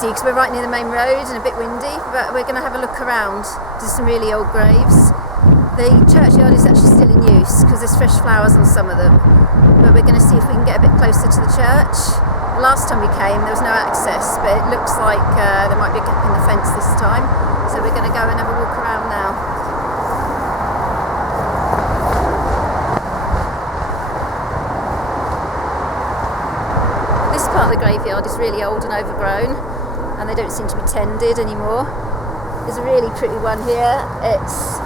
noisy because we're right near the main road and a bit windy, but we're going to have a look around. There's some really old graves. The churchyard is actually still in use because there's fresh flowers on some of them, but we're going to see if we can get a bit closer to the church. Last time we came there was no access, but it looks like there might be a gap in the fence this time, so we're going to go and have a walk around now. This part of the graveyard is really old and overgrown, and they don't seem to be tended anymore. There's a really pretty one here. It's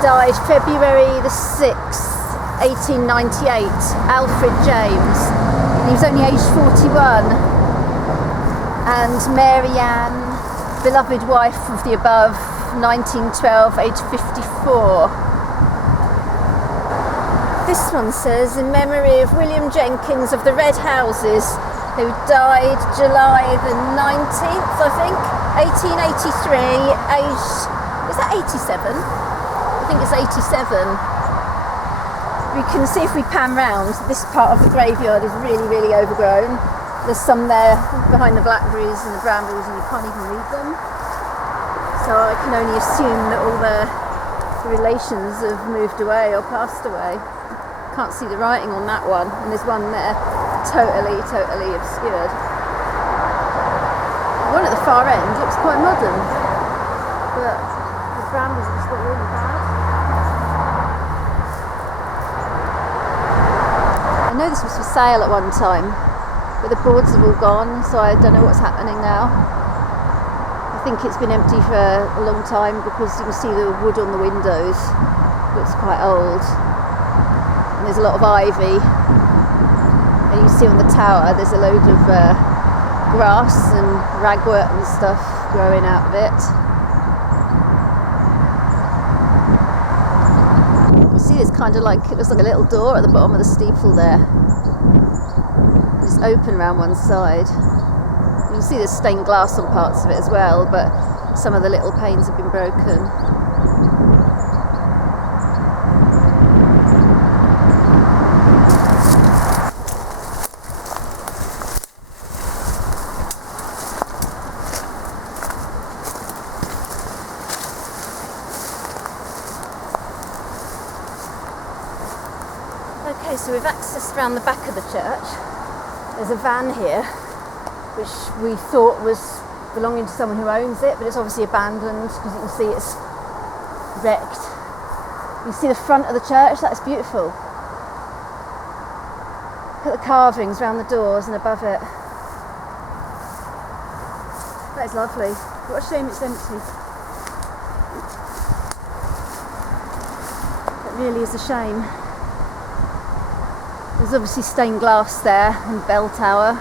died February the 6th, 1898, Alfred James. He was only aged 41. And Mary Ann, beloved wife of the above, 1912, aged 54. This one says, in memory of William Jenkins of the Red Houses, who died July the 19th, I think, 1883, aged, is that 87? I think it's 87. We can see if we pan round, this part of the graveyard is really, really overgrown. There's some there behind the blackberries and the brambles and you can't even read them. So I can only assume that all the relations have moved away or passed away. Can't see the writing on that one, and there's one there totally obscured. The one at the far end looks quite modern, but the brambles have just got really bad. I know this was for sale at one time, but the boards have all gone, so I don't know what's happening now. I think it's been empty for a long time because you can see the wood on the windows. It looks quite old. And there's a lot of ivy. And you can see on the tower there's a load of grass and ragwort and stuff growing out of it. See, it's kind of like, it looks like a little door at the bottom of the steeple there. It's open around one side. You can see there's stained glass on parts of it as well, but some of the little panes have been broken. Okay, so we've accessed around the back of the church. There's a van here, which we thought was belonging to someone who owns it, but it's obviously abandoned because you can see it's wrecked. You see the front of the church, that's beautiful. Look at the carvings around the doors and above it. That is lovely. What a shame it's empty. It really is a shame. There's obviously stained glass there and bell tower.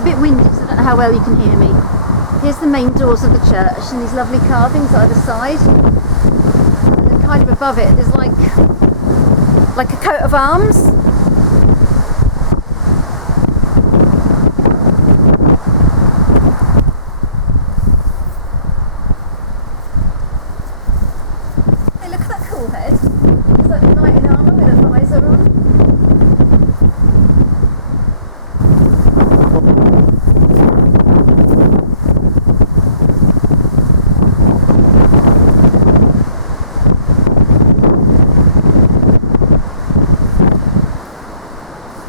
A bit windy, so I don't know how well you can hear me. Here's the main doors of the church and these lovely carvings either side. And then kind of above it there's like a coat of arms. Hey, look at that cool head. It's like a knight in armour with a visor on.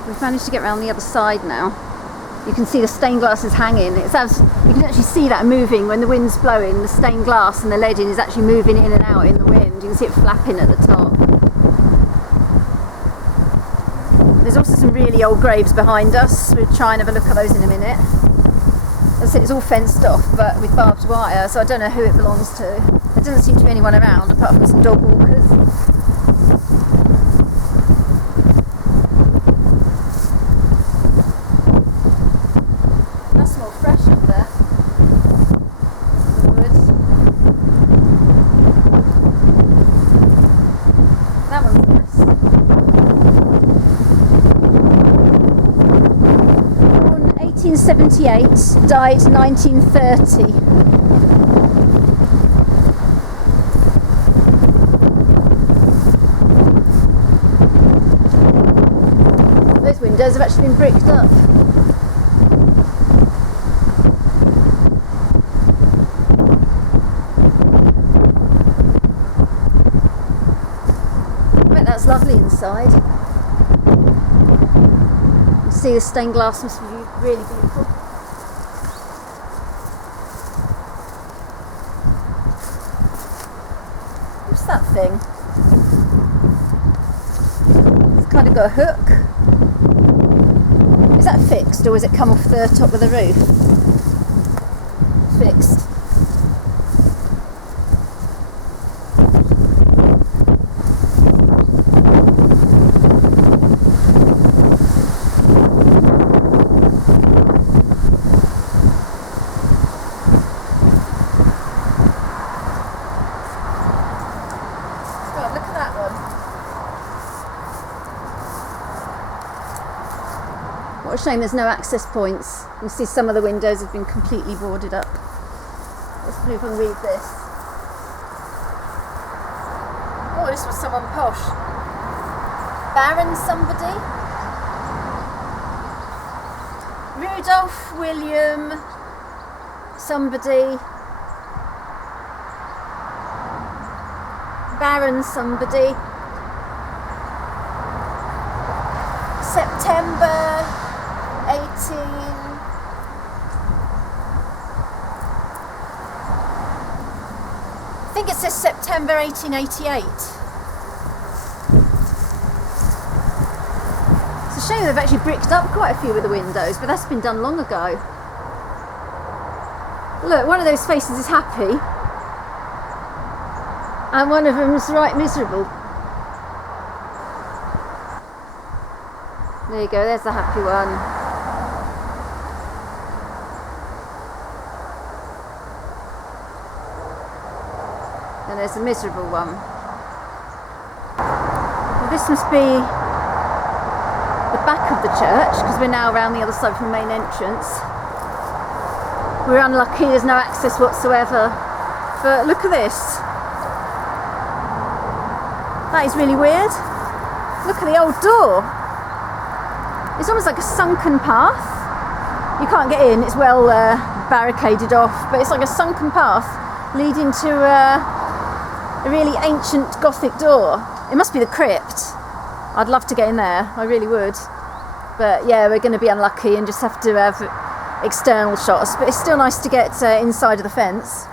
We've managed to get around the other side now. You can see the stained glass is hanging. You can actually see that moving when the wind's blowing. The stained glass and the leading is actually moving in and out in the wind. You can see it flapping at the top. There's also some really old graves behind us. We'll try and have a look at those in a minute. As I said, it's all fenced off, but with barbed wire, so I don't know who it belongs to. There doesn't seem to be anyone around apart from some dog walkers. 1878, died 1930. Those windows have actually been bricked up. I bet that's lovely inside. You see the stained glass must be really beautiful. What's that thing? It's kind of got a hook. Is that fixed, or has it come off the top of the roof? Fixed. God, look at that one. What a shame there's no access points. You see some of the windows have been completely boarded up. Let's see if I can read this. Oh, this was someone posh. Baron somebody? Rudolph William somebody. Baron somebody. September 18. I think it says September 1888. It's a shame they've actually bricked up quite a few of the windows, but that's been done long ago. Look, one of those faces is happy, and one of them's right miserable. There you go, there's the happy one. And there's a miserable one. Well, this must be the back of the church, because we're now around the other side from the main entrance. We're unlucky, there's no access whatsoever. But look at this. That is really weird. Look at the old door. It's almost like a sunken path. You can't get in, it's well barricaded off, but it's like a sunken path leading to a really ancient Gothic door. It must be the crypt. I'd love to get in there, I really would. But yeah, we're going to be unlucky and just have to have external shots, but it's still nice to get inside of the fence.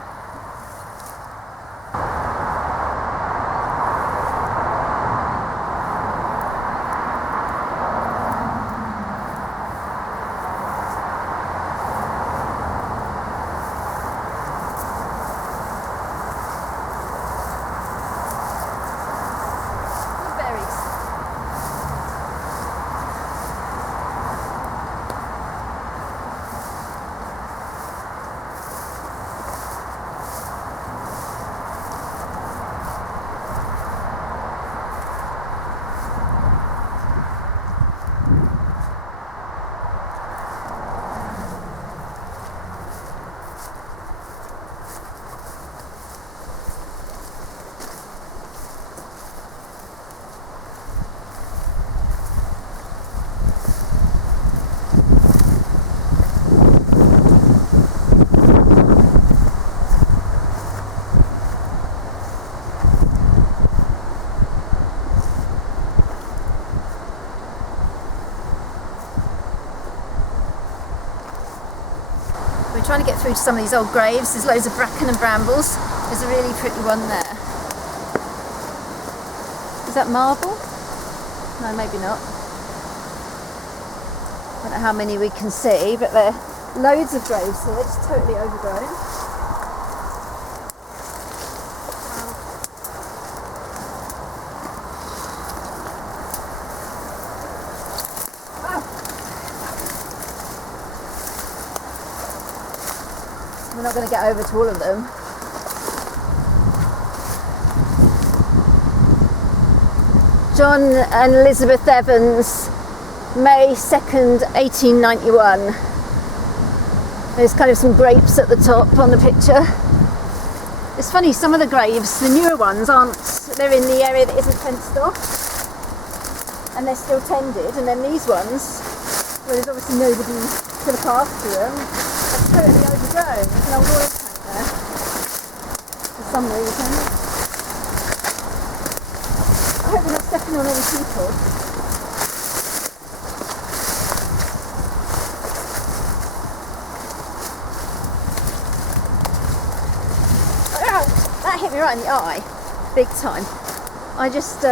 We're trying to get through to some of these old graves. There's loads of bracken and brambles. There's a really pretty one there. Is that marble? No, maybe not. I don't know how many we can see, but there are loads of graves here. It's totally overgrown. We're not going to get over to all of them. John and Elizabeth Evans, May 2nd, 1891. There's kind of some grapes at the top on the picture. It's funny, some of the graves, the newer ones they're in the area that isn't fenced off and they're still tended, and then these ones, where there's obviously nobody to look after them, are totally overgrown. There's an old oil tank there for some reason. I hope we're not stepping on any people. That hit me right in the eye, big time. I just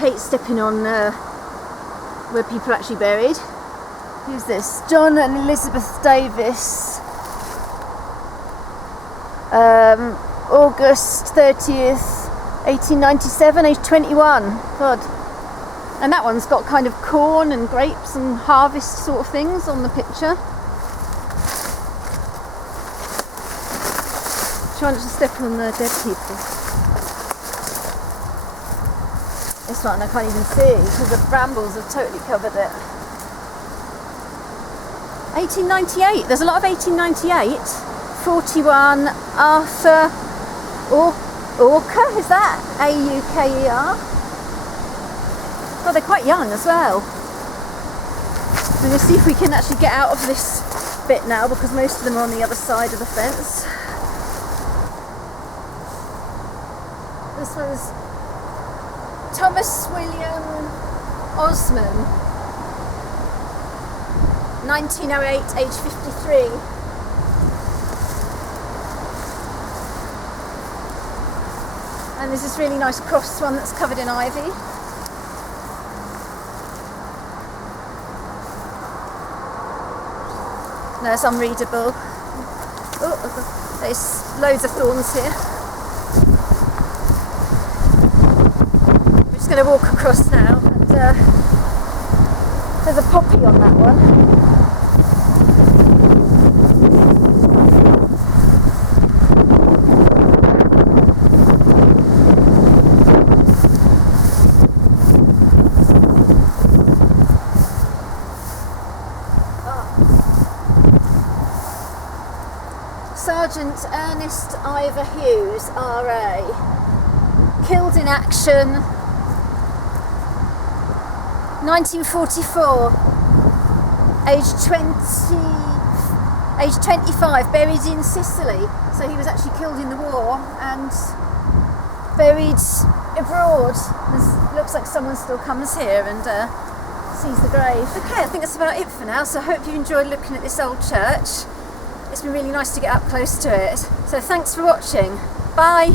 hate stepping on where people are actually buried. Who's this? John and Elizabeth Davis. August 30th, 1897, age 21. God. And that one's got kind of corn and grapes and harvest sort of things on the picture. Trying not to step on the dead people. This one I can't even see because the brambles have totally covered it. 1898, there's a lot of 1898. 41, Arthur Auker, is that? A-U-K-E-R? Oh, they're quite young as well. I'm going to see if we can actually get out of this bit now because most of them are on the other side of the fence. This was Thomas William Osman, 1908, age 53. And there's this really nice cross one that's covered in ivy. No, it's unreadable. Oh, there's loads of thorns here. Going to walk across now, and there's a poppy on that one. Sergeant Ernest Ivor Hughes, RA, killed in action 1944, age 25, buried in Sicily. So he was actually killed in the war and buried abroad. Looks like someone still comes here and sees the grave. Okay, I think that's about it for now. So I hope you enjoyed looking at this old church. It's been really nice to get up close to it. So thanks for watching. Bye.